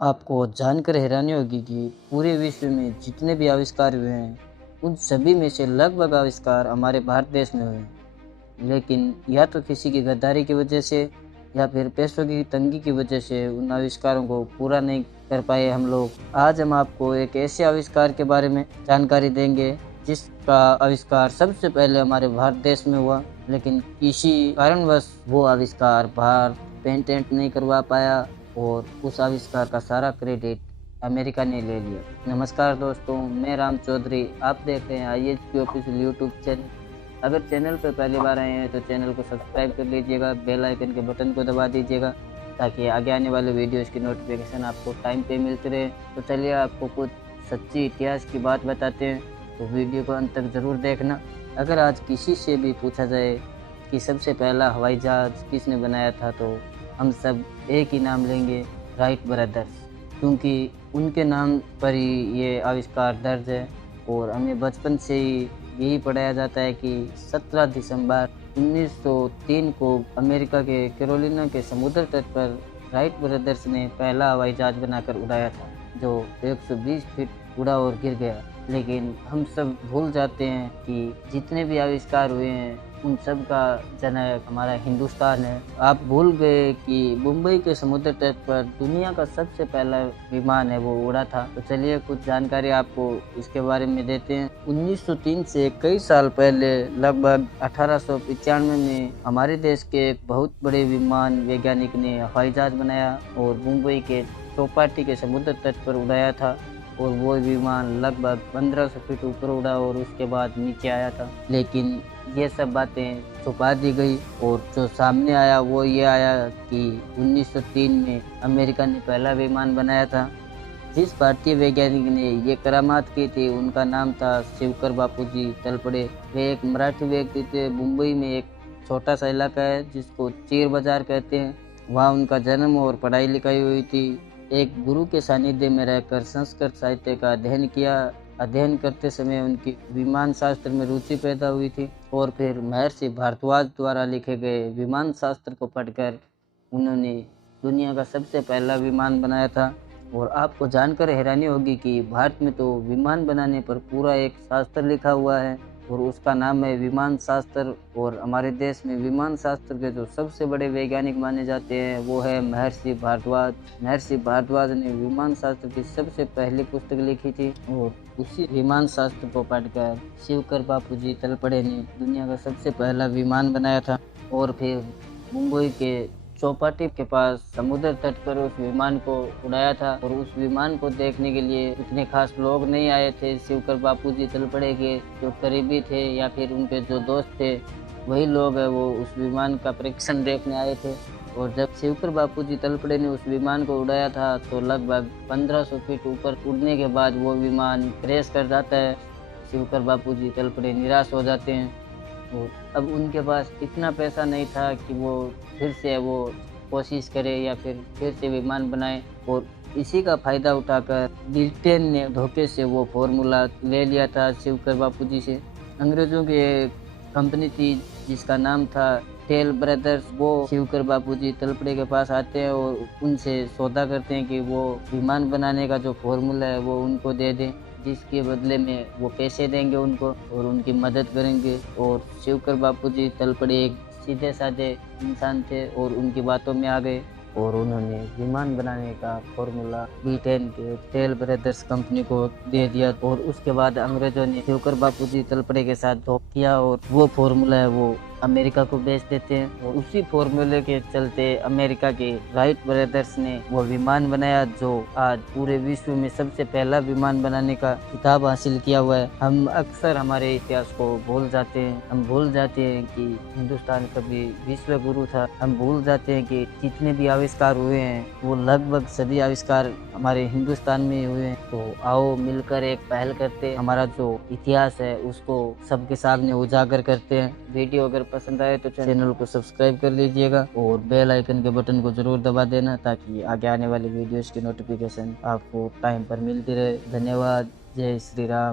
आपको जानकर हैरानी होगी कि पूरे विश्व में जितने भी आविष्कार हुए हैं, उन सभी में से लगभग आविष्कार हमारे भारत देश में हुए हैं। लेकिन या तो किसी की गद्दारी की वजह से या फिर पैसों की तंगी की वजह से उन आविष्कारों को पूरा नहीं कर पाए हम लोग। आज हम आपको एक ऐसे आविष्कार के बारे में जानकारी देंगे जिसका आविष्कार सबसे पहले हमारे भारत देश में हुआ, लेकिन किसी कारणवश वो आविष्कार भारत पेटेंट नहीं करवा पाया और उस आविष्कार का सारा क्रेडिट अमेरिका ने ले लिया। नमस्कार दोस्तों, मैं राम चौधरी, आप देख रहे हैं IHP ऑफिशियल यूट्यूब चैनल। अगर चैनल पर पहली बार आए हैं तो चैनल को सब्सक्राइब कर लीजिएगा, बेल आइकन के बटन को दबा दीजिएगा ताकि आगे आने वाले वीडियोज़ की नोटिफिकेशन आपको टाइम पे मिलती रहे। तो चलिए आपको कुछ सच्ची इतिहास की बात बताते हैं, तो वीडियो को अंत तक ज़रूर देखना। अगर आज किसी से भी पूछा जाए कि सबसे पहला हवाई जहाज़ किसने बनाया था, तो हम सब एक ही नाम लेंगे, राइट ब्रदर्स, क्योंकि उनके नाम पर ही ये आविष्कार दर्ज है। और हमें बचपन से ही यही पढ़ाया जाता है कि 17 दिसंबर 1903 को अमेरिका के कैरोलिना के समुद्र तट पर राइट ब्रदर्स ने पहला हवाई जहाज बनाकर उड़ाया था, जो 120 फीट उड़ा और गिर गया। लेकिन हम सब भूल जाते हैं कि जितने भी आविष्कार हुए हैं उन सब का जनक हमारा हिंदुस्तान है। आप भूल गए कि मुंबई के समुद्र तट पर दुनिया का सबसे पहला विमान है वो उड़ा था। तो चलिए कुछ जानकारी आपको इसके बारे में देते हैं। 1903 से कई साल पहले लगभग 1895 में हमारे देश के एक बहुत बड़े विमान वैज्ञानिक ने हवाई जहाज बनाया और मुंबई के चौपाटी के समुद्र तट पर उड़ाया था। और वो विमान लगभग 1500 फीट ऊपर उड़ा और उसके बाद नीचे आया था। लेकिन ये सब बातें छुपा दी गई और जो सामने आया वो ये आया कि 1903 में अमेरिका ने पहला विमान बनाया था। जिस भारतीय वैज्ञानिक ने ये करामात की थी उनका नाम था शिवकर बापूजी तलपड़े। वे एक मराठी व्यक्ति थे। मुंबई में एक छोटा सा इलाका है जिसको चीर बाजार कहते हैं, वहाँ उनका जन्म और पढ़ाई लिखाई हुई थी। एक गुरु के सानिध्य में रहकर संस्कृत साहित्य का अध्ययन किया। अध्ययन करते समय उनकी विमान शास्त्र में रुचि पैदा हुई थी और फिर महर्षि भारद्वाज द्वारा लिखे गए विमान शास्त्र को पढ़कर उन्होंने दुनिया का सबसे पहला विमान बनाया था। और आपको जानकर हैरानी होगी कि भारत में तो विमान बनाने पर पूरा एक शास्त्र लिखा हुआ है और उसका नाम है विमान शास्त्र। और हमारे देश में विमान शास्त्र के जो सबसे बड़े वैज्ञानिक माने जाते हैं वो है महर्षि भारद्वाज। महर्षि भारद्वाज ने विमान शास्त्र की सबसे पहली पुस्तक लिखी थी और उसी विमान शास्त्र को पढ़कर शिवकर बापूजी तलपड़े ने दुनिया का सबसे पहला विमान बनाया था। और फिर मुंबई के चौपाटी के पास समुद्र तट पर उस विमान को उड़ाया था। और उस विमान को देखने के लिए इतने खास लोग नहीं आए थे। शिवकर बापूजी तलपड़े के जो करीबी थे या फिर उनके जो दोस्त थे वही लोग है वो उस विमान का परीक्षण देखने आए थे। और जब शिवकर बापूजी तलपड़े ने उस विमान को उड़ाया था तो लगभग 1500 फीट ऊपर उड़ने के बाद वो विमान क्रैश कर जाता है। शिवकर बापूजी तलपड़े निराश हो जाते हैं और अब उनके पास इतना पैसा नहीं था कि वो फिर से वो कोशिश करे या फिर से विमान बनाए। और इसी का फ़ायदा उठाकर ब्रिटेन ने धोखे से वो फार्मूला ले लिया था शिवकर बापूजी से। अंग्रेज़ों की एक कंपनी थी जिसका नाम था टेल ब्रदर्स। वो शिवकर बापूजी तलपड़े के पास आते हैं और उनसे सौदा करते हैं कि वो विमान बनाने का जो फार्मूला है वो उनको दे दें, जिसके बदले में वो पैसे देंगे उनको और उनकी मदद करेंगे। और शिवकर बापूजी तलपड़े एक सीधे साधे इंसान थे और उनकी बातों में आ गए और उन्होंने विमान बनाने का फॉर्मूला ब्रिटेन के टेल ब्रदर्स कंपनी को दे दिया। और उसके बाद अंग्रेजों ने शिवकर बापूजी तलपड़े के साथ धोखा किया और वो फॉर्मूला है वो अमेरिका को बेच देते हैं। और उसी फॉर्मूले के चलते अमेरिका के राइट ब्रदर्स ने वो विमान बनाया जो आज पूरे विश्व में सबसे पहला विमान बनाने का खिताब हासिल किया हुआ है। हम अक्सर हमारे इतिहास को भूल जाते हैं। हम भूल जाते हैं कि हिंदुस्तान कभी विश्व गुरु था। हम भूल जाते हैं कि जितने भी आविष्कार हुए हैं वो लगभग सभी आविष्कार हमारे हिंदुस्तान में हुए हैं। तो आओ मिलकर एक पहल करते, हमारा जो इतिहास है उसको सबके सामने उजागर करते हैं। वीडियो अगर पसंद आए तो चैनल को सब्सक्राइब कर लीजिएगा और बेल आइकन के बटन को जरूर दबा देना ताकि आगे आने वाली वीडियोस की नोटिफिकेशन आपको टाइम पर मिलती रहे। धन्यवाद। जय श्री राम।